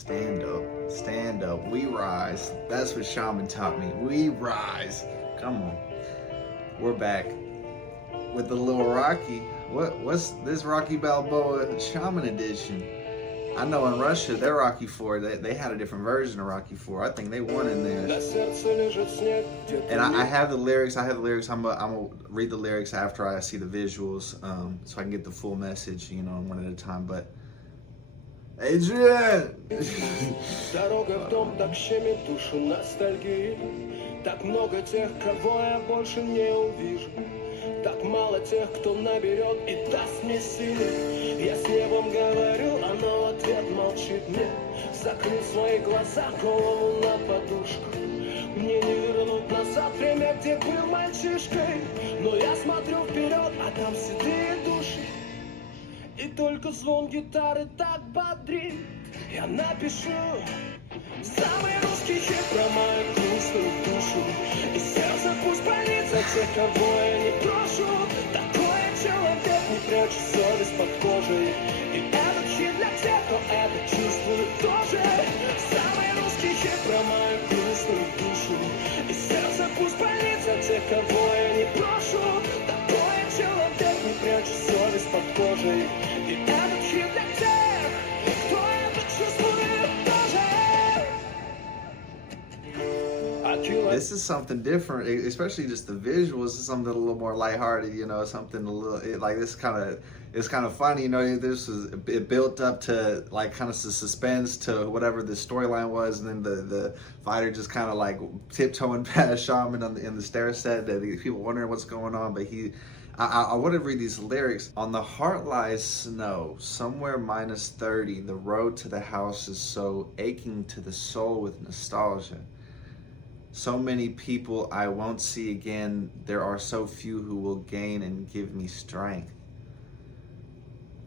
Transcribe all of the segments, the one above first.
Stand up, stand up, we rise. That's what Shaman taught me. We rise. Come on. We're back with the little Rocky. What's this Rocky Balboa Shaman edition? I know in Russia, their Rocky 4, they had a different version of Rocky 4. I think they won in there. And I have the lyrics. I'm gonna read the lyrics after I see the visuals, so I can get the full message, you know, one at a time. But Adrian! Дорога в дом так щемит душу ностальгии. Так много тех, кого я больше не увижу. Так мало тех, кто наберет и даст мне силы. Я с небом говорю, оно в ответ молчит мне. Закрыл свои глаза, голову на подушку. Мне не вернуть назад время, где был мальчишкой. Но я смотрю вперед, а там седые души. И только звон гитары так бодрит. Я напишу самый русский хит про мою грустную душу. И сердце пусть болит за тех, кого я не прошу. Такой человек, не прячет совесть под кожей. И этот хит для тех, кто это чувствует тоже. Самый русский хит про мою грустную душу. И сердце пусть болит за тех, кого я не прошу. Такой человек, не прячет совесть под кожей. И этот хит для тех, кто это чувствует тоже. This is something different, especially just the visuals. This is something a little more lighthearted, you know, something a little like this it's kind of funny, you know. It built up to like kind of suspense to whatever the storyline was, and then the fighter just kind of like tiptoeing past Shaman in the stair set, that people wondering what's going on. But I want to read these lyrics. On the heart lies snow, somewhere -30. The road to the house is so aching to the soul with nostalgia. So many people I won't see again. There are so few who will gain and give me strength.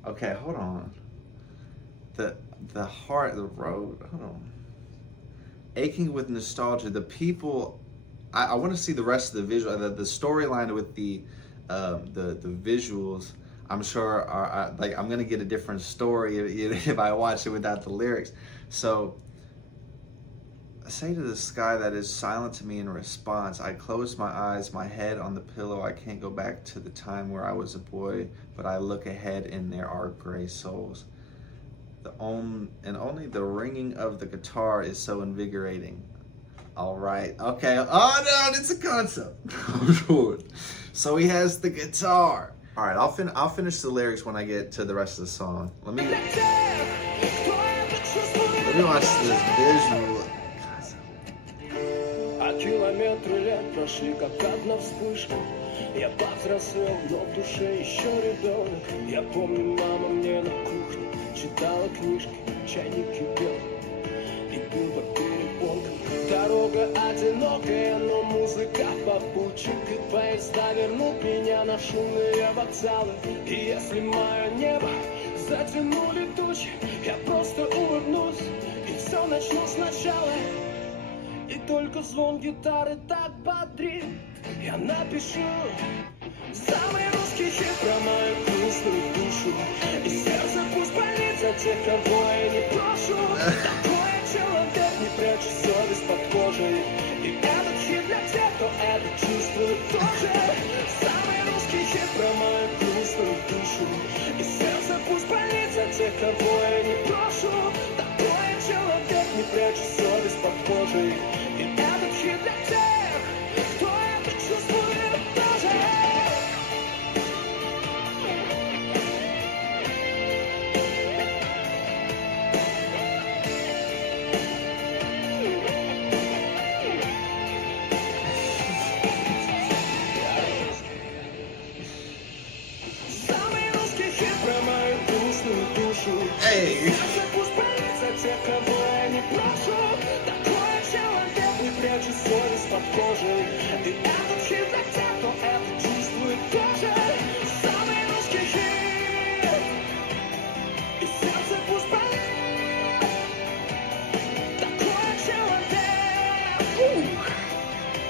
Okay, hold on. The heart, the road, hold on. Aching with nostalgia. The people, I want to see the rest of the visual, the storyline with the visuals. I'm sure are like I'm gonna get a different story if I watch it without the lyrics. So I say to the sky that is silent to me in response. I close my eyes, my head on the pillow. I can't go back to the time where I was a boy, but I look ahead and there are gray souls. Only the ringing of the guitar is so invigorating. All right, okay. Oh no, it's a concept. So he has the guitar. All right, I'll finish the lyrics when I get to the rest of the song. Let me watch this visual. Километры лет прошли, как одна вспышка. Я повзрослел, но в душе еще ребенок. Я помню, мама мне на кухне читала книжки, чайник кипел и пил по перепонкам. Дорога одинокая, но музыка попутчик. И поезда вернут меня на шумные вокзалы. И если мое небо затянули тучи, я просто улыбнусь и все начну сначала. И только звон гитары так бодрит. Я напишу самый русский хит про мою грустную душу. И сердце пусть болит за тех, кого я не прошу. Такой человек, не прячет совесть под кожей. И этот хит для тех, кто это чувствует тоже. Самый русский хит про мою грустную душу. И сердце пусть болит за тех, кого я не прошу. Такой человек, не прячет совесть под кожей. И этот хит для тех, кто это чувствует тоже. Самый русский хит про мою грустную душу. Hey. Пусть болит за тех, кого я не прошу. Такой человек, не прячет совесть под кожей. И этот хит для тех, кто это чувствует тоже. Самый русский хит. И сердце пусть болит. Такой человек.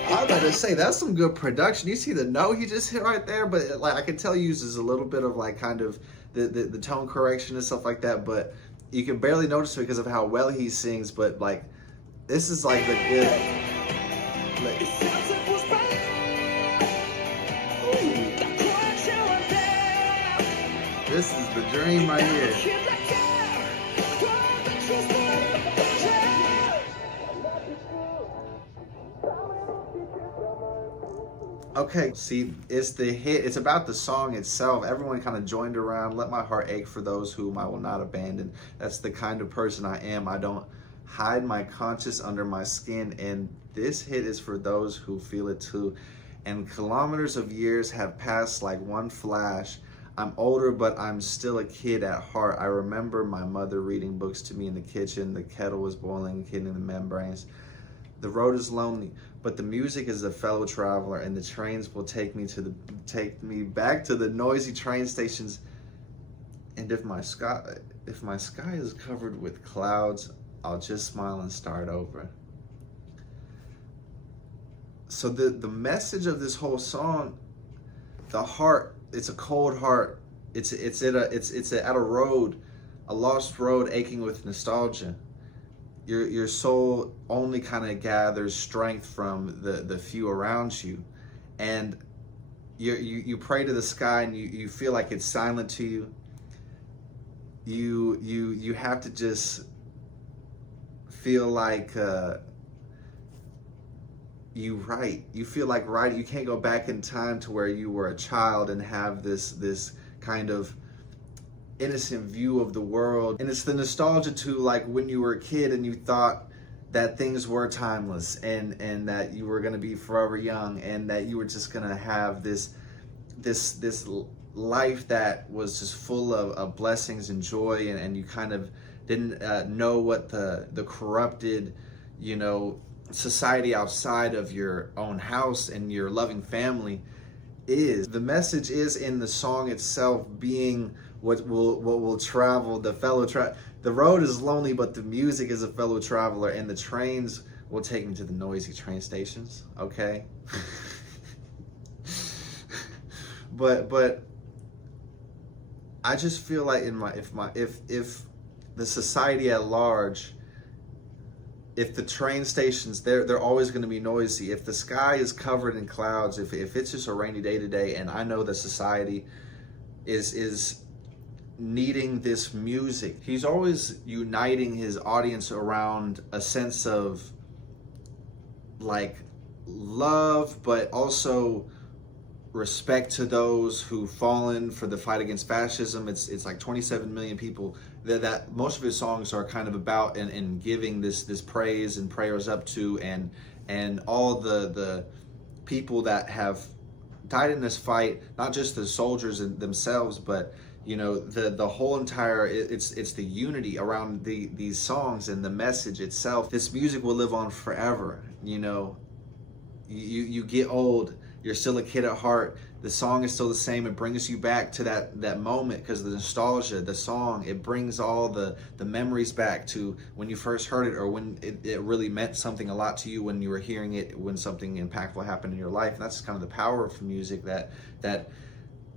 I'm about to say, that's some good production. You see the note he just hit right there, but like I can tell he uses a little bit of like kind of the tone correction and stuff like that, but you can barely notice it because of how well he sings, but like, this is like the good. Like, this is the dream right here. Okay, see, it's the hit. It's about the song itself. Everyone kind of joined around. Let my heart ache for those whom I will not abandon. That's the kind of person I am. I don't hide my conscience under my skin. And this hit is for those who feel it too. And kilometers of years have passed like one flash. I'm older, but I'm still a kid at heart. I remember my mother reading books to me in the kitchen. The kettle was boiling, hitting the membranes. The road is lonely, but the music is a fellow traveler, and the trains will take me back to the noisy train stations. And if my sky is covered with clouds, I'll just smile and start over. So the message of this whole song, the heart, it's a cold heart. It's at a road, a lost road, aching with nostalgia. Your soul only kind of gathers strength from the few around you, and you pray to the sky, and you feel like it's silent to you. You have to just feel like you feel like writing. You can't go back in time to where you were a child and have this kind of innocent view of the world. And it's the nostalgia to like when you were a kid and you thought that things were timeless and that you were going to be forever young and that you were just going to have this life that was just full of blessings and joy, and you kind of didn't know what the corrupted, society outside of your own house and your loving family is. The message is in the song itself being what will travel, the road is lonely, but the music is a fellow traveler, and the trains will take me to the noisy train stations. Okay. but I just feel like if the society at large, if the train stations, they're always going to be noisy. If the sky is covered in clouds, if it's just a rainy day today, and I know that society is needing this music, he's always uniting his audience around a sense of like love, but also respect to those who've fallen for the fight against fascism. It's like 27 million people that most of his songs are kind of about, and giving this praise and prayers up to, and all the people that have died in this fight, not just the soldiers themselves, but the whole entire, it's the unity around these songs and the message itself. This music will live on forever. You get old, you're still a kid at heart. The song is still the same. It brings you back to that moment because of the nostalgia. The song, it brings all the memories back to when you first heard it, or when it really meant something a lot to you when you were hearing it, when something impactful happened in your life. And that's kind of the power of music, that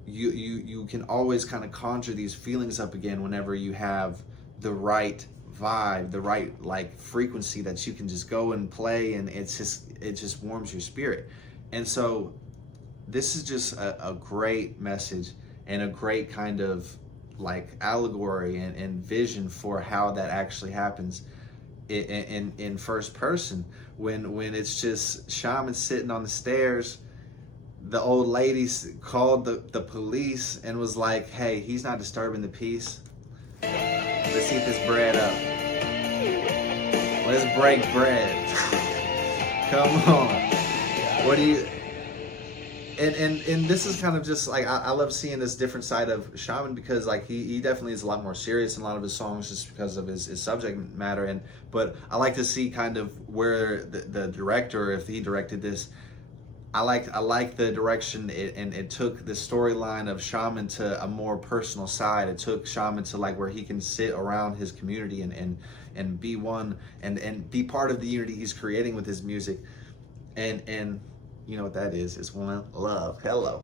you can always kind of conjure these feelings up again whenever you have the right vibe, the right like frequency that you can just go and play, and it just warms your spirit. And so this is just a great message and a great kind of like allegory and vision for how that actually happens in first person, when it's just Shaman sitting on the stairs. The old lady called the police and was like, hey, he's not disturbing the peace. Let's eat this bread up. Let's break bread. Come on. What do you... And this is kind of just like, I love seeing this different side of Shaman, because like he definitely is a lot more serious in a lot of his songs just because of his subject matter. But I like to see kind of where the director, if he directed this, I like the direction it took the storyline of Shaman to a more personal side. It took Shaman to like where he can sit around his community and be one and be part of the unity he's creating with his music. And you know what that is? It's one love. Hello.